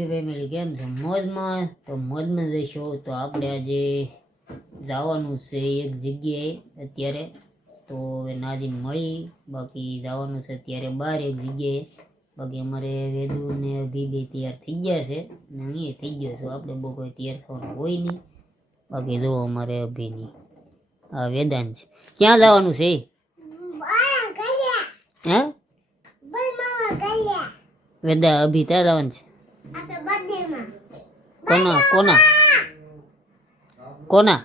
YouTube family કેમ છે? મોજમાં? તો મોજમાં જઈશો તો આપણે આજે જવાનું છે એક જગ્યાએ અત્યારે. તો હવે નાદીને મળી, બાકી જવાનું છે અત્યારે બહાર એક જગ્યાએ. બાકી અમારે વેદુ ને અભી બે તૈયાર થઈ ગયા છે ને હું થઈ ગયો છું. આપણે બહુ કોઈ તૈયાર થવાનું હોય નહીં. બાકી જો અમારે અભીની આ વેદાંત છે. ક્યાં જવાનું છે? હે વેદા અભી ત્યાં જવાનું છે? કોના કોના કોના?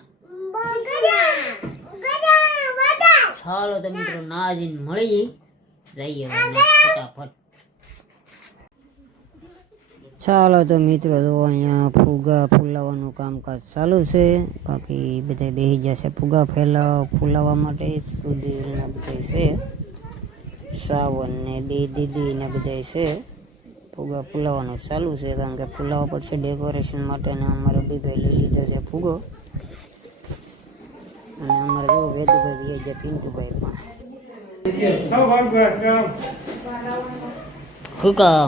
ચાલો તો મિત્રો નાજીને મળી જઈએ ફટાફટ. ચાલો તો મિત્રો જો અહીંયા ફુગા ફૂલાવાનું કામકાજ ચાલુ છે. બાકી બધા બેસી જશે ફુગા ફૂલાવા માટે. સુધીર ને બધા છે, સાવન ને બે દીદી ને બધા છે. ફુગા ફૂલાવાનું ચાલુ છે કારણ કે ફૂલાવા પડશે ડેકોરેશન માટે. ને અમારે બીભાઈ લઈ લીધો છે ફુગો. અને અમારે જો વેદુભાઈ છે પિન્ટુભાઈ પણ ફુગા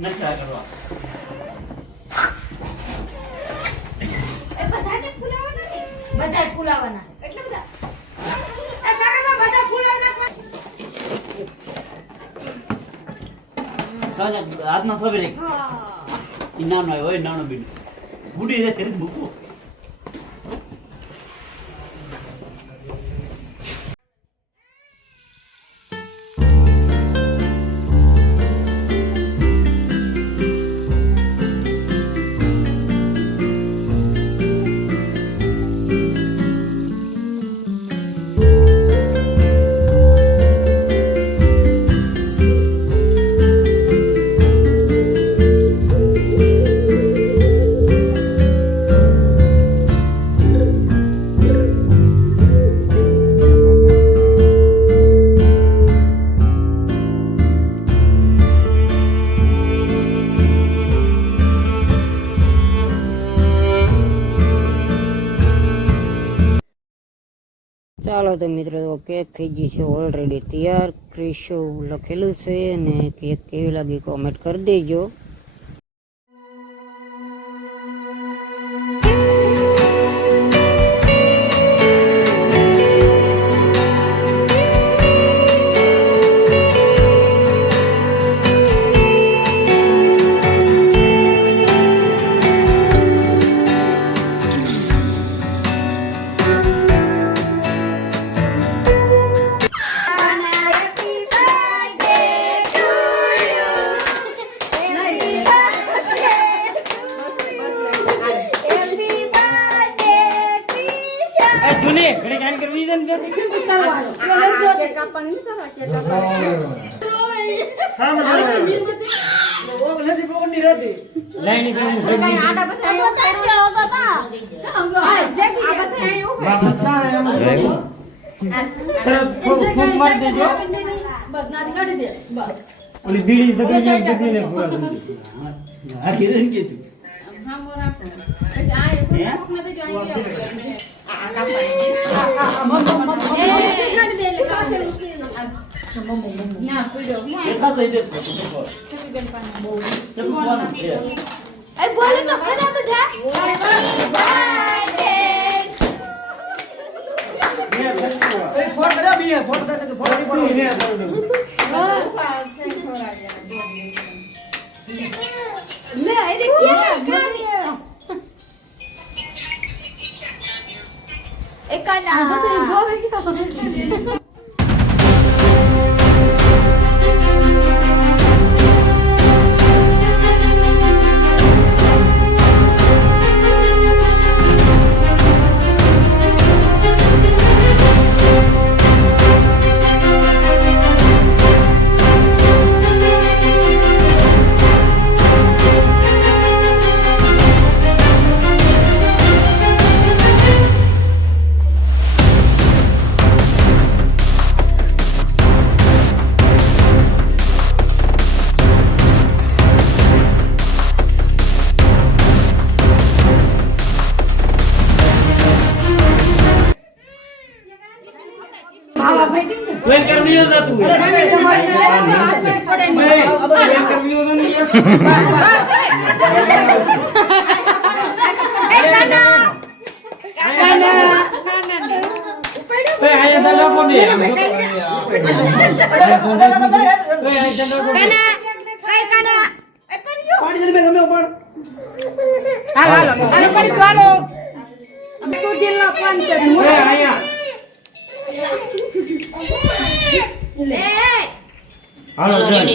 નકશા કરવા બધા ફૂલાવાના એટલે બધા આ સાગરમાં બધા ફૂલાવાના. હાથમાં ખબર નાનો હોય નાનો બીન બુડી જાય કરી મૂકવો. ચાલો તો મિત્રો કેક થઈ ગઈ છે ઓલરેડી તૈયાર. ક્રિશો લખેલું છે અને કેક કેવી લાગી કોમેન્ટ કરી દેજો. ઓલી બીડી સગડી જગડી ને પૂરા આ કીધું કે તું હા મોરા આ એ ફોટો તો જોઈ આ ના પીડો એકા તો દે એ બોલે તો ખરા બધા એ ફોટો કરા બી ફોટો તો ફોટો ને ન જાતું હોય. હાથ પડે એ, નહીં. આ બધું એમ કરવી હોય ને યાર. એ કાના કાના એ, આયા તો લોકો દે. આમ જો. કાના કઈ કાના એ પડ્યો પાણી જલ્દી તમે ઉપાડ હાલો હાલો હાલો પડી ગયો હાલો અમે તો દિલનો ફોન છે એ, આયા. લે હાલો ચાલ.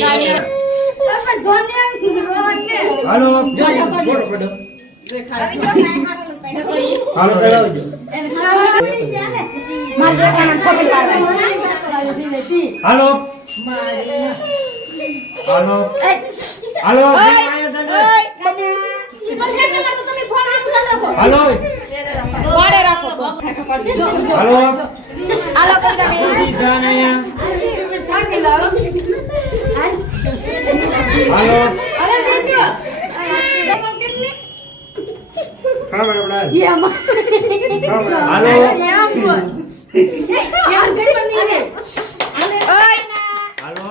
બાપા જોને રોને હાલો જો ફોટો પડો હાલો કરાવજો. માર બેટાને ફોટો પાડવા હાલો હાલો હાલો ઓય તમે ફોન આમ રાખો હાલો વાડે રાખો હાલો હાલો પણ તમે જાન આયા. થાકી જાવ હાલો અરે બેટ્યો હાલો યાર ગઈ બની રે ઓય હાલો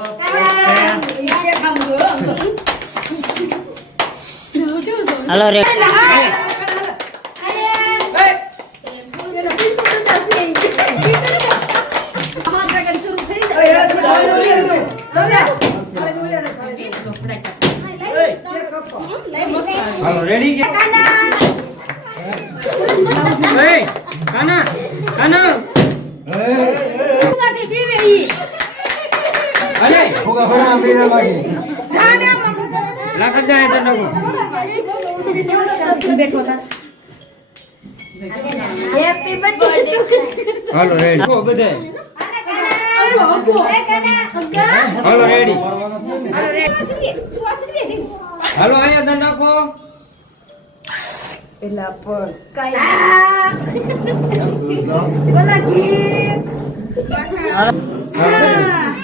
હાલો રે હાલો રેડી કે એ કાના કાના અરે લાકડ જાય તો નગો હેપી બર્થડે હાલો રેડી કો બધાય હાલો રેડી હાલો આયા તો નાખો પેલા પર બોલા કી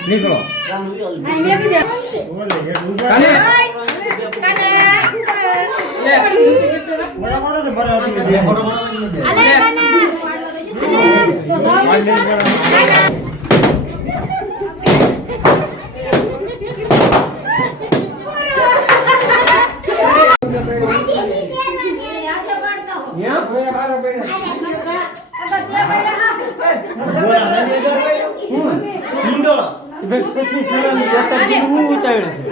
નીકળો આને બી દે કાને લે યા ફોયા હારો બેડે પછી સલામી જતા હું ઉતાવળ છે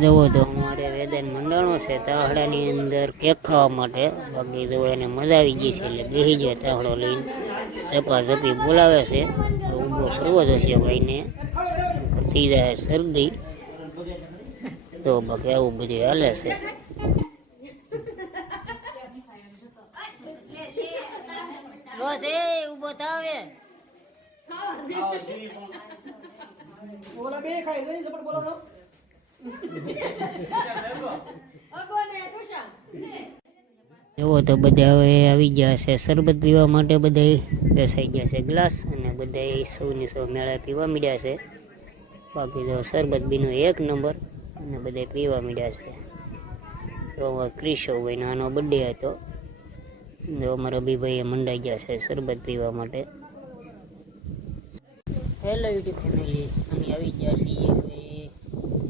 જુઓ તો અમારે વેદન મંડાણો છે તાહડાની અંદર કેક ખાવા માટે. બાકી જો એને મજા આવી ગઈ છે એટલે બેસી જાય તાહડો લઈને ઝપાઝપી બોલાવે છે. તો ઊભો કરવો જશે ભાઈને થઈ જાય શરદી. તો બાકી આવું બધું હાલે છે. બસ એ ઊભો થાવે ઓલા બે ખાઈ લઈ જબર બોલો તો એવો તો બધા હવે આવી ગયા છે શરબત પીવા માટે. બધા બેસાઈ ગયા છે ગ્લાસ અને બધા સૌની સૌ મેળા પીવા માંડ્યા છે. બાકી તો શરબત બીનો એક નંબર અને બધા પીવા માંડ્યા છે. તો ક્રિશોભાઈ નાનો બર્થડે હતો. જો અમારા અભિભાઈએ મંડાઈ ગયા છે શરબત પીવા માટે. હેલો યુટ્યુબ ફેમિલી, અમે આવી ગયા છીએ હવે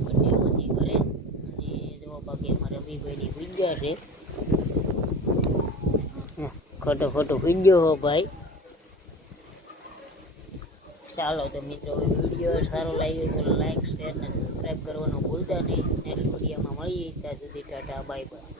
બર્થડેમાંથી ઘરે. અને જો બાકી અમારા અભિભાઈની ભૂઈ ગયા છે. ખોટો ખોટો ભૂઈ ગયો હો ભાઈ. ચાલો તો મિત્રો વિડીયો સારો લાગ્યો તો લાઈક શેર અને સબસ્ક્રાઈબ કરવાનું ભૂલતા નહીં. નેક્સ્ટ વિડીયોમાં મળીએ ત્યાં સુધી ટાટા બાય બાય.